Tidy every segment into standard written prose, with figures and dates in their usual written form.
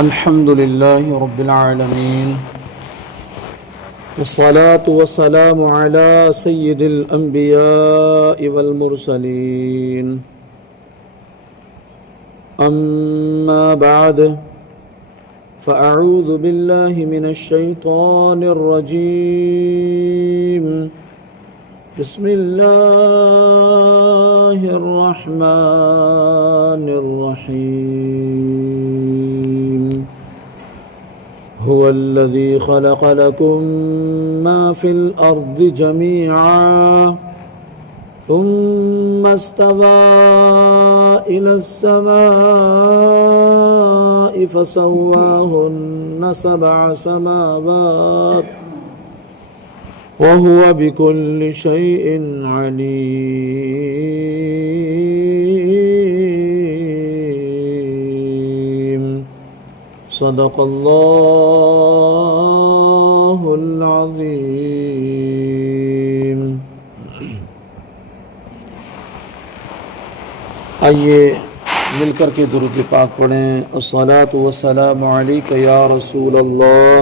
الحمد لله رب العالمين والصلاة والسلام على سيد الأنبياء والمرسلين أما بعد فأعوذ بالله من الشيطان الرجيم بسم الله الرحمن الرحيم هو الذي خلق لكم ما في الأرض جميعا ثم استوى إلى السماء فسواهن سبع سماوات وهو بكل شيء عليم صدق الله العظيم۔ آئیے مل کر کے درود پاک پڑھیں۔ الصلاۃ والسلام علیک یا رسول اللہ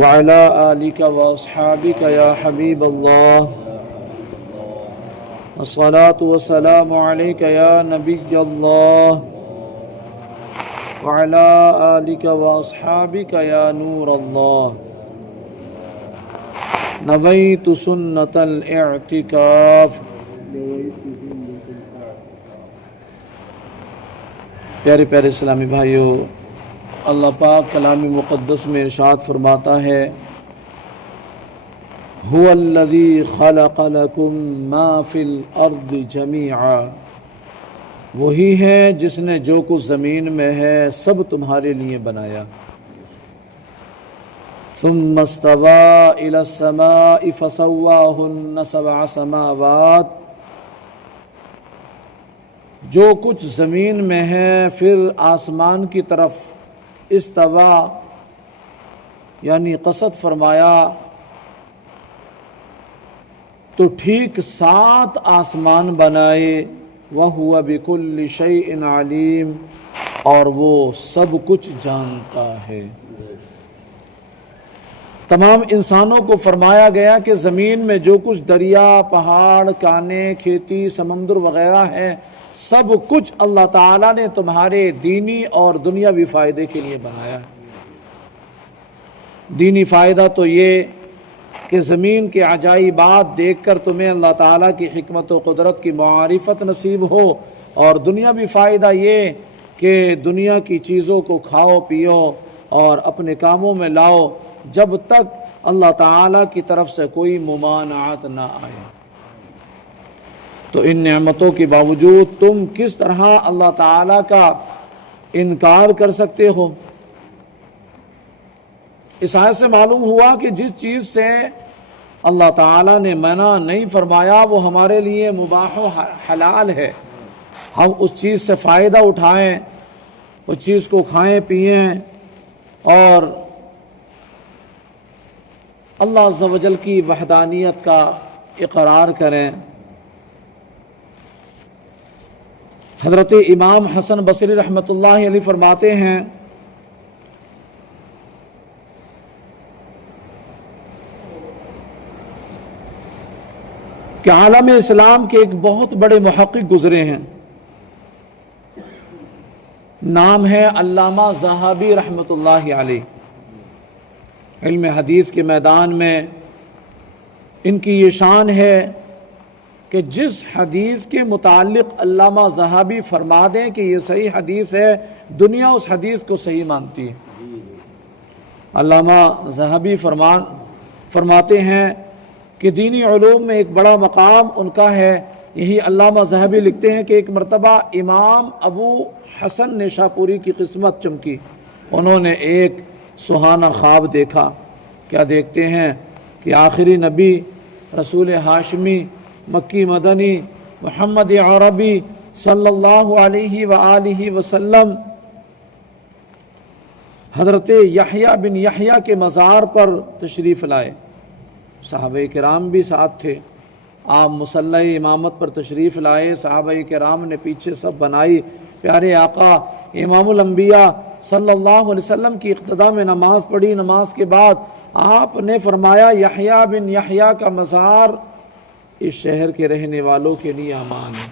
وعلى آلك وأصحابك يا حبيب الله الصلاة والسلام عليك يا نبي الله وعلى آلك وأصحابك يا نور الله نويت سنة الاعتكاف۔ پیارے پیارے اسلامی بھائیو، اللہ پاک کلام مقدس میں ارشاد فرماتا ہے هو الذی خلق لکم ما فی الارض جمیعا، وہی ہے جس نے جو کچھ زمین میں ہے سب تمہارے لیے بنایا۔ ثم استوى الى السماء فسواهن سبع سماوات، جو کچھ زمین میں ہے پھر آسمان کی طرف استوا یعنی قصد فرمایا تو ٹھیک 7 آسمان بنائے۔ وَهُوَ بِكُلِّ شَيْءٍ عَلِيمٌ، اور وہ سب کچھ جانتا ہے۔ تمام انسانوں کو فرمایا گیا کہ زمین میں جو کچھ دریا، پہاڑ، کانے، کھیتی، سمندر وغیرہ ہے، سب کچھ اللہ تعالیٰ نے تمہارے دینی اور دنیاوی فائدے کے لیے بنایا ہے۔ دینی فائدہ تو یہ کہ زمین کے عجائبات دیکھ کر تمہیں اللہ تعالیٰ کی حکمت و قدرت کی معرفت نصیب ہو، اور دنیاوی فائدہ یہ کہ دنیا کی چیزوں کو کھاؤ پیو اور اپنے کاموں میں لاؤ جب تک اللہ تعالیٰ کی طرف سے کوئی ممانعت نہ آئے۔ تو ان نعمتوں کے باوجود تم کس طرح اللہ تعالیٰ کا انکار کر سکتے ہو؟ اس آیت سے معلوم ہوا کہ جس چیز سے اللہ تعالیٰ نے منع نہیں فرمایا وہ ہمارے لیے مباح و حلال ہے۔ ہم اس چیز سے فائدہ اٹھائیں، اس چیز کو کھائیں پئیں اور اللہ عز و جل کی وحدانیت کا اقرار کریں۔ حضرت امام حسن بصری رحمۃ اللہ علیہ فرماتے ہیں کہ عالم اسلام کے ایک بہت بڑے محقق گزرے ہیں، نام ہے علامہ ذہبی رحمۃ اللہ علیہ۔ علم حدیث کے میدان میں ان کی یہ شان ہے کہ جس حدیث کے متعلق علامہ ذہبی فرما دیں کہ یہ صحیح حدیث ہے، دنیا اس حدیث کو صحیح مانتی ہے۔ علامہ ذہبی فرماتے ہیں کہ دینی علوم میں ایک بڑا مقام ان کا ہے۔ یہی علامہ ذہبی لکھتے ہیں کہ ایک مرتبہ امام ابو حسن نیشاپوری کی قسمت چمکی، انہوں نے ایک سہانا خواب دیکھا۔ کیا دیکھتے ہیں کہ آخری نبی رسول ہاشمی مکی مدنی محمد عربی صلی اللہ علیہ وآلہ وسلم حضرت یحییٰ بن یحییٰ کے مزار پر تشریف لائے۔ صحابہ کرام بھی ساتھ تھے، آپ مصلی امامت پر تشریف لائے، صحابہ کرام نے پیچھے سب بنائی، پیارے آقا امام الانبیاء صلی اللہ علیہ وسلم کی اقتداء میں نماز پڑھی۔ نماز کے بعد آپ نے فرمایا یحییٰ بن یحییٰ کا مزار اس شہر کے رہنے والوں کے لیے امان ہے۔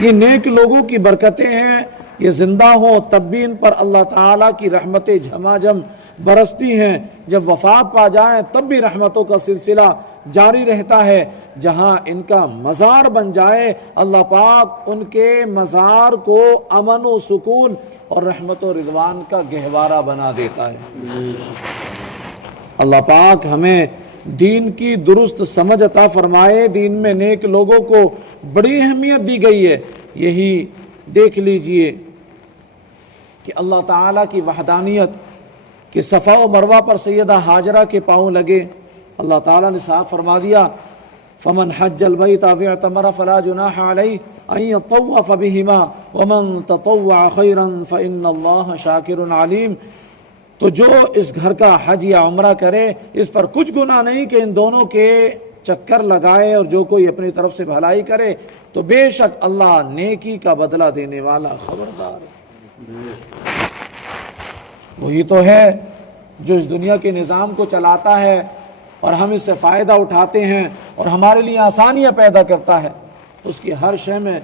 یہ نیک لوگوں کی برکتیں ہیں، یہ زندہ ہوں تب بھی ان پر اللہ تعالیٰ کی رحمتیں جھماجھم برستی ہیں، جب وفات پا جائیں تب بھی رحمتوں کا سلسلہ جاری رہتا ہے۔ جہاں ان کا مزار بن جائے اللہ پاک ان کے مزار کو امن و سکون اور رحمت و رضوان کا گہوارہ بنا دیتا ہے۔ اللہ پاک ہمیں دین کی درست سمجھ عطا فرمائے۔ دین میں نیک لوگوں کو بڑی اہمیت دی گئی ہے۔ یہی دیکھ لیجئے کہ اللہ تعالیٰ کی وحدانیت کہ صفا و مروہ پر سیدہ ہاجرہ کے پاؤں لگے، اللہ تعالیٰ نے صاف فرما دیا فمن حج البیت او اعتمر فلا جناح علیہ ان یطوف بہما ومن تطوع خیرا فان اللہ شاکر علیم۔ تو جو اس گھر کا حج یا عمرہ کرے اس پر کچھ گناہ نہیں کہ ان دونوں کے چکر لگائے، اور جو کوئی اپنی طرف سے بھلائی کرے تو بے شک اللہ نیکی کا بدلہ دینے والا خبردار ہے۔ وہی تو ہے جو اس دنیا کے نظام کو چلاتا ہے اور ہم اس سے فائدہ اٹھاتے ہیں اور ہمارے لیے آسانیاں پیدا کرتا ہے۔ اس کی ہر شے میں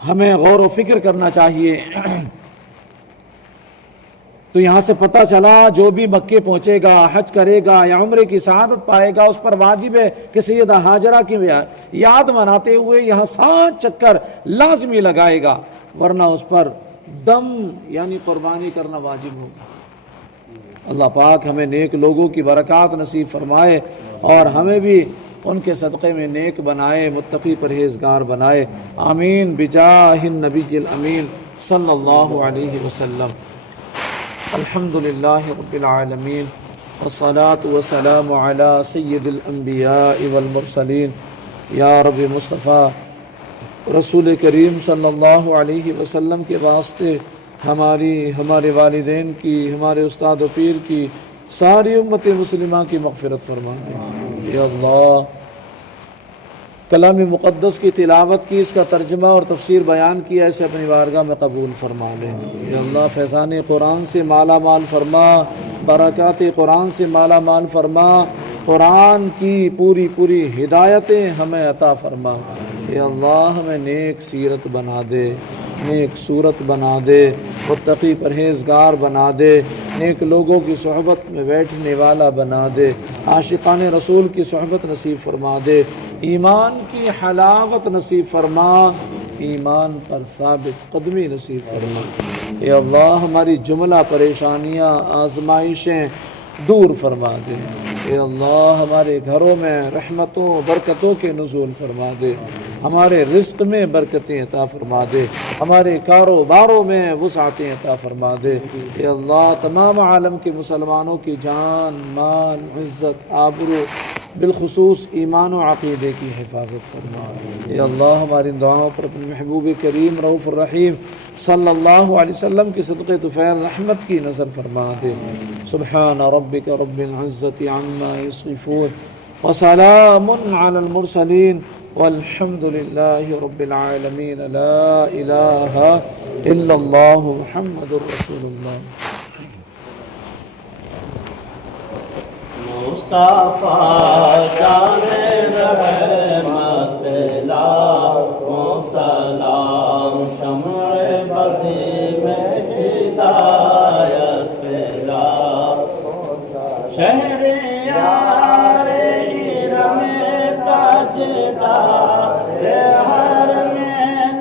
ہمیں غور و فکر کرنا چاہیے۔ تو یہاں سے پتہ چلا جو بھی مکے پہنچے گا، حج کرے گا یا عمرے کی سعادت پائے گا، اس پر واجب ہے کہ سیدہ ہاجرہ کی یاد مناتے ہوئے یہاں 7 چکر لازمی لگائے گا، ورنہ اس پر دم یعنی قربانی کرنا واجب ہوگا۔ اللہ پاک ہمیں نیک لوگوں کی برکات نصیب فرمائے اور ہمیں بھی ان کے صدقے میں نیک بنائے، متقی پرہیزگار بنائے، آمین بجاہ النبی الامین صلی اللہ علیہ وسلم۔ الحمدللہ رب العالمین والصلاة والسلام علی سید الانبیاء والمرسلین۔ یا رب مصطفیٰ رسول کریم صلی اللہ علیہ وسلم کے واسطے ہمارے والدین کی، ہمارے استاد و پیر کی، ساری امت مسلمہ کی مغفرت فرما دے۔ یا اللہ کلام مقدس کی تلاوت کی، اس کا ترجمہ اور تفسیر بیان کیا، اسے اپنی بارگاہ میں قبول فرما لے۔ یا اللہ فیضان قرآن سے مالا مال فرما، برکات قرآن سے مالا مال فرما، قرآن کی پوری ہدایتیں ہمیں عطا فرما۔ یا اللہ ہمیں نیک سیرت بنا دے، نیک صورت بنا دے، متقی پرہیزگار بنا دے، نیک لوگوں کی صحبت میں بیٹھنے والا بنا دے، عاشقان رسول کی صحبت نصیب فرما دے، ایمان کی حلاوت نصیب فرما، ایمان پر ثابت قدمی نصیب فرما۔ اے اللہ ہماری جملہ پریشانیاں، آزمائشیں دور فرما دے۔ اے اللہ ہمارے گھروں میں رحمتوں برکتوں کے نزول فرما دے، ہمارے رزق میں برکتیں عطا فرما دے، ہمارے کاروباروں میں وسعتیں عطا فرما دے۔ اے اللہ تمام عالم کے مسلمانوں کی جان، مال، عزت، آبرو، بالخصوص ایمان و عقیدے کی حفاظت فرما۔ اے اللہ ہماری دعاؤں پر اپنے محبوب کریم رؤوف الرحیم صلی اللہ علیہ وسلم کی صدقے طفیل رحمت کی نظر فرما دے۔ سبحان ربک رب العزت عما یصفون وسلام علی المرسلین والحمد للہ رب العالمین۔ لا الہ الا اللہ محمد رسول اللہ۔ مصطفیٰ جان رحمت لاکھوں سلام، شمع بزی میں ہدایت لاکھوں سلام، شہریار ارم تاجدار حرم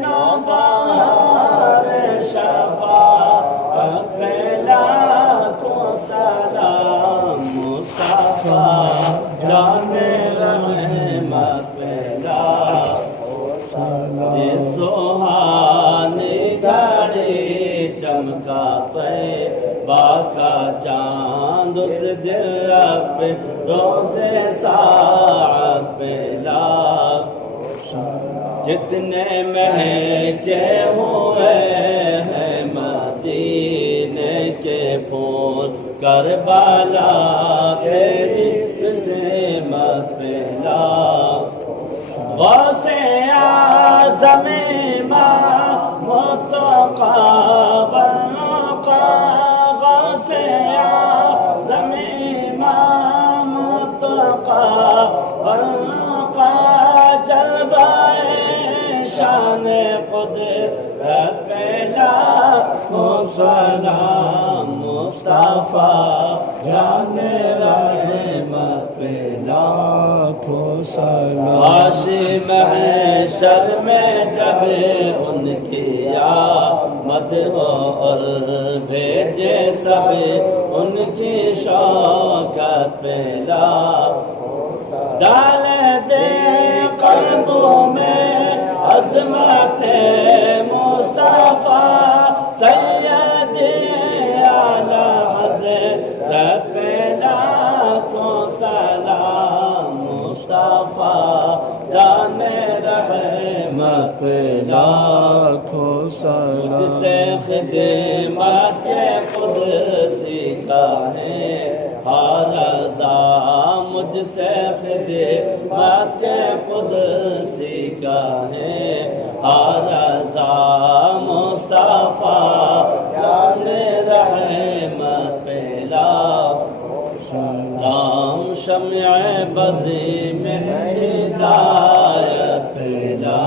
نوبہار، شفاعت میں لاکھوں سلام، مصطفیٰ جان رحمت لاکھوں سلام۔ جس سہانی گھڑی چمکا طیبہ کا چاند، اس دل رفع روز ساعت پہ لاکھوں سلام۔ جتنے مہکے ہوئے ہیں مدینے کے پھول، کربلا تیری سمت پہلا غوث اعظم امام متقی غوث اعظم امام متقی جلوہ شان قدرت پہلا سلام مصطفیٰ جان رحمت پہلا عرش محشر میں جب ان کی آمد ہو اور بھیجے سب ان کی شوکت پہلا ڈال دے قلبوں میں عظمت مصطفیٰ سید اعلی حضرت پہلا کو سلام مصطفیٰ جان رحمت پہلا کو سلام جسے خدمت قدسی کا ہے ہر رضا مجھ سے خدمت قدسی کا ہے ہر رضا مصطفیٰ جان رحمت پہلا سلام شمع بزی میں ہدایت پہلا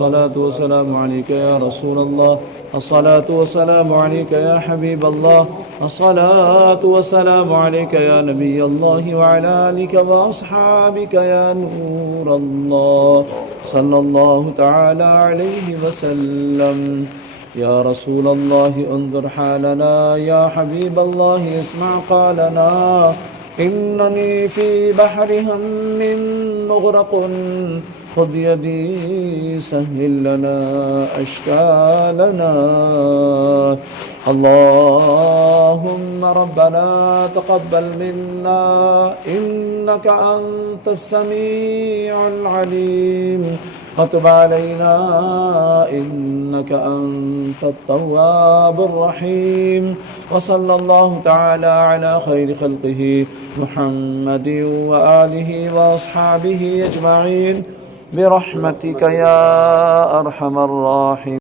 الصلاة والسلام عليك يا رسول الله الصلاة والسلام عليك يا حبيب الله الصلاة والسلام عليك يا نبي الله وعلى آلك وأصحابك يا نور الله صلى الله تعالى عليه وسلم يا رسول الله انظر حالنا يا حبيب الله اسمع قالنا إنني في بحر هم مغرق خذ يدي سهل لنا أشكالنا اللهم ربنا تقبل منا إنك أنت السميع العليم وتب علينا إنك أنت التواب الرحيم وصلى الله تعالى على خير خلقه محمد وآله وأصحابه أجمعين برحمتك يا أرحم الراحمين.